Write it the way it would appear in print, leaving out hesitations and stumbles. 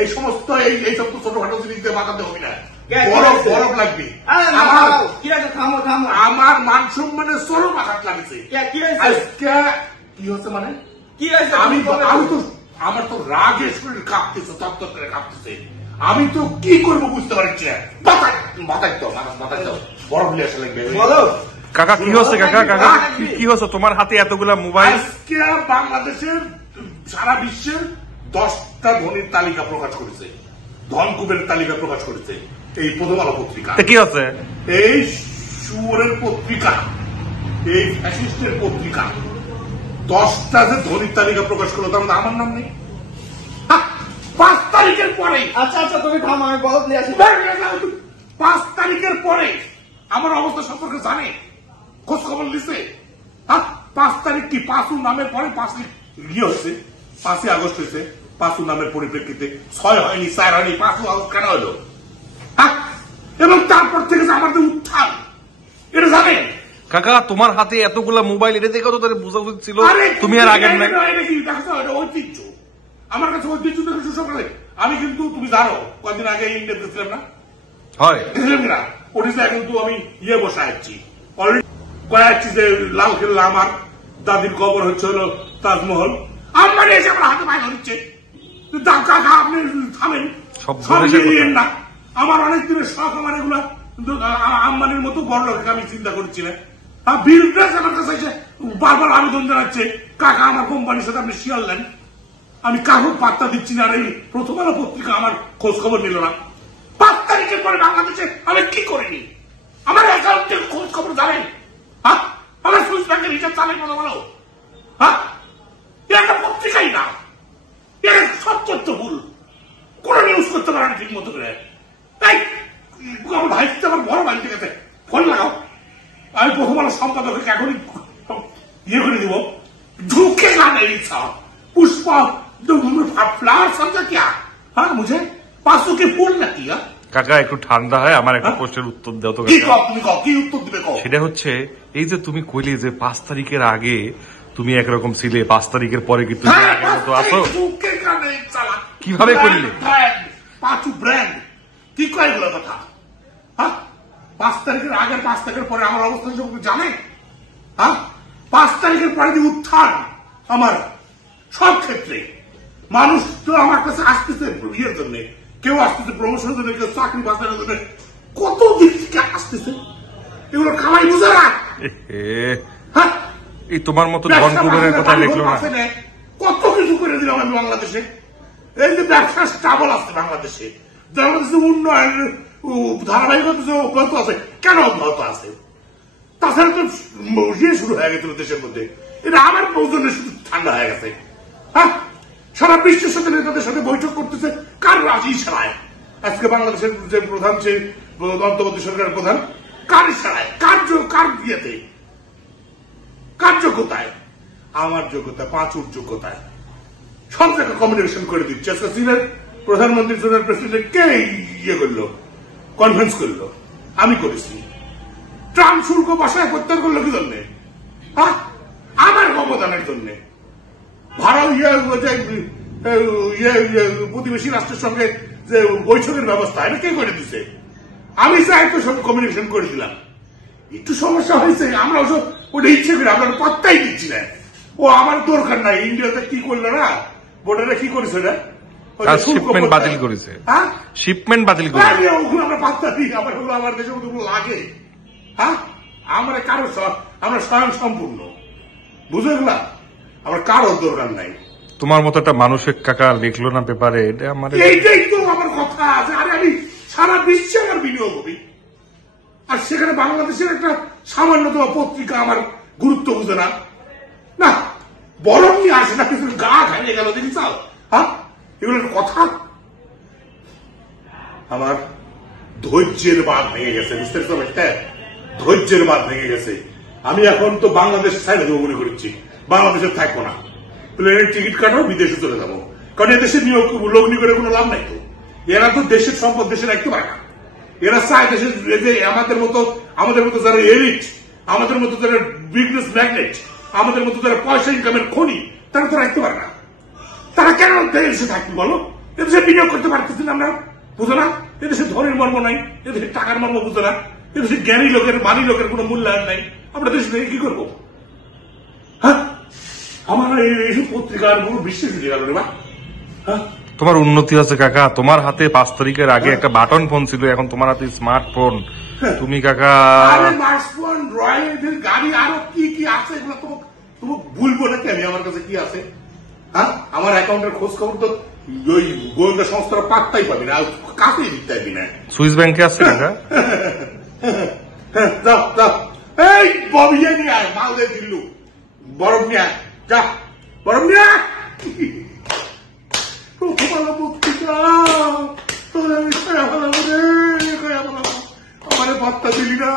এই সমস্ত এই সব ছোটখাটো জিনিস দিয়ে মাথাতে হবে না, বরফ লাগবে। আমার মান সম্মানের চরম আঘাত লাগছে। কি হচ্ছে মানে আমি তো আমার তো রাগে শরীর কাঁপতেছে, তত্তর করে কাঁপতেছে। আমি তো কি করবো বুঝতে পারছি না। মাথায় তো বরফ নিয়ে আসা লাগবে। বলো কাকা কি হচ্ছে? কাকা কি হচ্ছে? তোমার হাতে এতগুলা মোবাইল। আজকে বাংলাদেশের সারা বিশ্বের 10টা ধনীর তালিকা প্রকাশ করেছে, ধনকুবের তালিকা প্রকাশ করেছে এই প্রথম আলো পত্রিকা। কি আছে? এই শুয়োরের পত্রিকা, এই ফ্যাসিস্টের পত্রিকা 10টা যে ধনীর তালিকা প্রকাশ করলো, তার মধ্যে আমার নাম নেই। 5 তারিখের পরে, আচ্ছা তুমি থাম, আমি বলদ নিয়ে আসি। 5 তারিখের পরে আমার অবস্থা সম্পর্কে জানে, খোঁজ খবর দিছে। 5 তারিখ কি পাঁচু নামের পরে 5 হয়েছে, 5ই আগস্ট হয়েছে। পাঁচু নামের পরিপ্রেক্ষিতে 6 হয়নি, 4 হয়নি, 5 আগস্ট কেন হলো? এবং তারপর থেকে আমাদের উত্থান, এটা জানেন কাকা? তোমার হাতে এতগুলা মোবাইল, এটা দেখে তো বোঝা উচিত ছিল তুমি আর আগের নাই। ঐতিহ্য আমার কাছে, ঐতিহ্য দেখে সুসকালে। আমি কিন্তু তুমি জানো কয়েকদিন আগে ইন্ডিয়া দেখছিলাম না, হয় দেখছিলাম কিনা? ওড়িশায় কিন্তু আমি বসে আসছি অলরেডি কয়েকছি যে লালকেল্লা, আমার দাদির কবর হচ্ছে হলো তাজমহল। আমার এসে আমার হাতে পায়ে ধরছে। কাকা আপনি থামেন, সব না। আমার অনেক দিনের শখ, আমার এগুলা আম্বানির মতো বড় লোক আমি চিন্তা করছি না। বিল গেটস আমার কাছে এসে বারবার আবেদন জানাচ্ছে, কাকা আমার কোম্পানির সাথে আপনি শেয়ার নেন। আমি কারোর পাত্তা দিচ্ছি না। আর এই প্রথম আলো পত্রিকা আমার খোঁজ খবর নিল না। 5 তারিখের পরে বাংলাদেশে আমি কি করিনি? আমার অ্যাকাউন্টের খোঁজ খবর জানেন? আমার সুইস ব্যাংকের হিসাব চালের কথা বলো। একটা পত্রিকাই না, এর সব তথ্য ভুল, কোন নিউজ করতে পারেন ঠিক মতো করে। আমার ভাই, আমার বড় ভাই, ঠিক আছে, ফোন লাগাও। আমি প্রথম আলো সম্পাদককে এখনই করে দিব। ঝুঁকে গানে ইচ্ছা পুষ্পা ফ্লাওয়ার समझा क्या? मुझे 500 के फूल ना किया। কাকা একটু ঠান্ডা হয়, আমার একটা প্রশ্নের উত্তর দাও তো। কি উত্তর দিবে? সেটা হচ্ছে এই যে তুমি কইলে যে 5 তারিখের আগে তুমি একরকম ছিলে, 5 তারিখের পরে কি তুমি আগের মতো আছো? কিভাবে করিলে? পাঁচু ব্র্যান্ড কি কয় এগুলো কথা? 5 তারিখের আগে 5 তারিখের পরে আমার অবস্থা সম্পর্কে জানে? 5 তারিখের পরে যে উত্থান আমার সব ক্ষেত্রে, মানুষ তো আমার কাছে আসতেছে ইয়ের জন্য, কেউ আসতেছে প্রমোশনের জন্য, কেউ চাকরি বাঁচানোর জন্য, কত দিক থেকে আসতেছে। এগুলো খাওয়াই বুঝে না। এই তোমার মতো ধনকুবেরের কথা লিখলো না, কত কিছু করে দিলাম আমি বাংলাদেশে। এই যে ব্যবসা স্টাবল আছে বাংলাদেশে, উন্নয়ন ধারাবাহিকতা অব্যাহত আছে। কেন অব্যাহত আছে? তাছাড়া তো শুরু হয়ে গেছিল দেশের মধ্যে। এটা আমার প্রয়োজনে শুধু ঠান্ডা হয়ে গেছে। সারা বিশ্বের সাথে নেতাদের সাথে বৈঠক করতেছে কার রাজি ইশারায়? আজকে বাংলাদেশের যে প্রধান, সে অন্তর্বর্তী সরকারের প্রধান, কার ইশারায়, কার বিয়েতে, কার যোগ্যতায়? আমার যোগ্যতা, পাঁচুর যোগ্যতায়। সব জায়গায় কমিউনিকেশন করে দিচ্ছে। আজকে চীনের প্রধানমন্ত্রী, চীনের প্রেসিডেন্ট কে করলো, কনফারেন্স করলো? আমি করেছি। ট্রাম্প শুল্ক বাসায় প্রত্যাহার করলো কি জন্য? আমার অবদানের জন্য। ভারত প্রতিবেশী রাষ্ট্রের সঙ্গে যে বৈঠকের ব্যবস্থা, এটা কে করে দিচ্ছে? আমি চাই তো সব কমিউনিকেশন করে দিলাম। একটু সমস্যা হয়েছে, আমরা ওটা ইচ্ছে করি, আমরা পাত্তাই দিচ্ছি না। ও আমার দরকার নাই। ইন্ডিয়াতে কি করলো না, বোর্ডারে কি করেছে না, শিপমেন্ট বাতিল করেছে। শিপমেন্ট বাতিল করেছে, ওগুলো আমরা পাত্তা দিই। আমার দেশের মধ্যে লাগে। আমরা কারো, আমরা স্বয়ং সম্পূর্ণ, বুঝে গেলা? আমার কারোর দরকার নাই। তোমার মতো একটা মানুষের কাকা লিখলো না পেপারে, এটা আমার, এইটাই তো আমার কথা আছে। আরে আমি সারা বিশ্বে আমার বিনিয়োগ করি, আর সেখানে বাংলাদেশের একটা সামান্যতম পত্রিকা আমার গুরুত্ব বুঝে না। না, বরফ নিয়ে আসে না, কিছু গা খাইয়ে গেল দেখি চাও। এগুলোর কথা। আমার ধৈর্যের বাঁধ ভেঙে গেছে, বুঝতে পারছো? ধৈর্যের বাঁধ ভেঙে গেছে। আমি এখন তো বাংলাদেশ সাইড দেবো মনে করছি, বাংলাদেশে থাকবো না। প্লেনের টিকিট কাটাও, বিদেশে চলে যাবো। কারণ এদেশে লোক নিয়ে করে কোনো লাভ নাই তো। এরা তো দেশের সম্পদ দেশে রাখতে পারে না। এরা চায় দেশের, আমাদের মতো যারা এলিট, আমাদের মতো যারা বিজনেস ম্যাগনেট, আমাদের মতো যারা পয়সা ইনকামের খনি, তারা তো রাখতে পারে না। তারা কেন দেশে থাকবে বলো? এদেশে বিনিয়োগ করতে পারতেছি না আমরা, বুঝো না? এদেশে ধনের মর্ম নাই, এদেশে টাকার মর্ম বুঝো না, এদেশে জ্ঞানী লোকের মানি লোকের কোনো মূল্যায়ন নাই। আমরা দেশে থেকে কি করবো? হ্যাঁ, আমার এইসব পত্রিকার পুরো বিশ্বাস উঠে গেল রে বা। হ্যাঁ, তোমার উন্নতি আছে কাকা, তোমার হাতে 5 তারিখের আগে একটা বাটন ফোন ছিল, এখন তোমার হাতে স্মার্টফোন। তুমি কাকা স্মার্টফোন, রয়্যাল গাড়ি, আরো কি কি আছে এগুলো তো তুমি ভুলবো নাকি আমি? আমার কাছে কি আছে? হ্যাঁ, আমার অ্যাকাউন্টের খোঁজ খবর তো ওই গোয়েন্দা সংস্থার পাত্তাই পাবি না, কাকেই দিতে পারবি না। সুইস ব্যাংকে আছে কাকা। যাও যাও, এই ববিয়া নিয়ে আয়, মালদে দিল্লু, বরফ নিয়ে আয়, যা বরফ নিয়ে আয়। আমার পাত্তা দিলি না।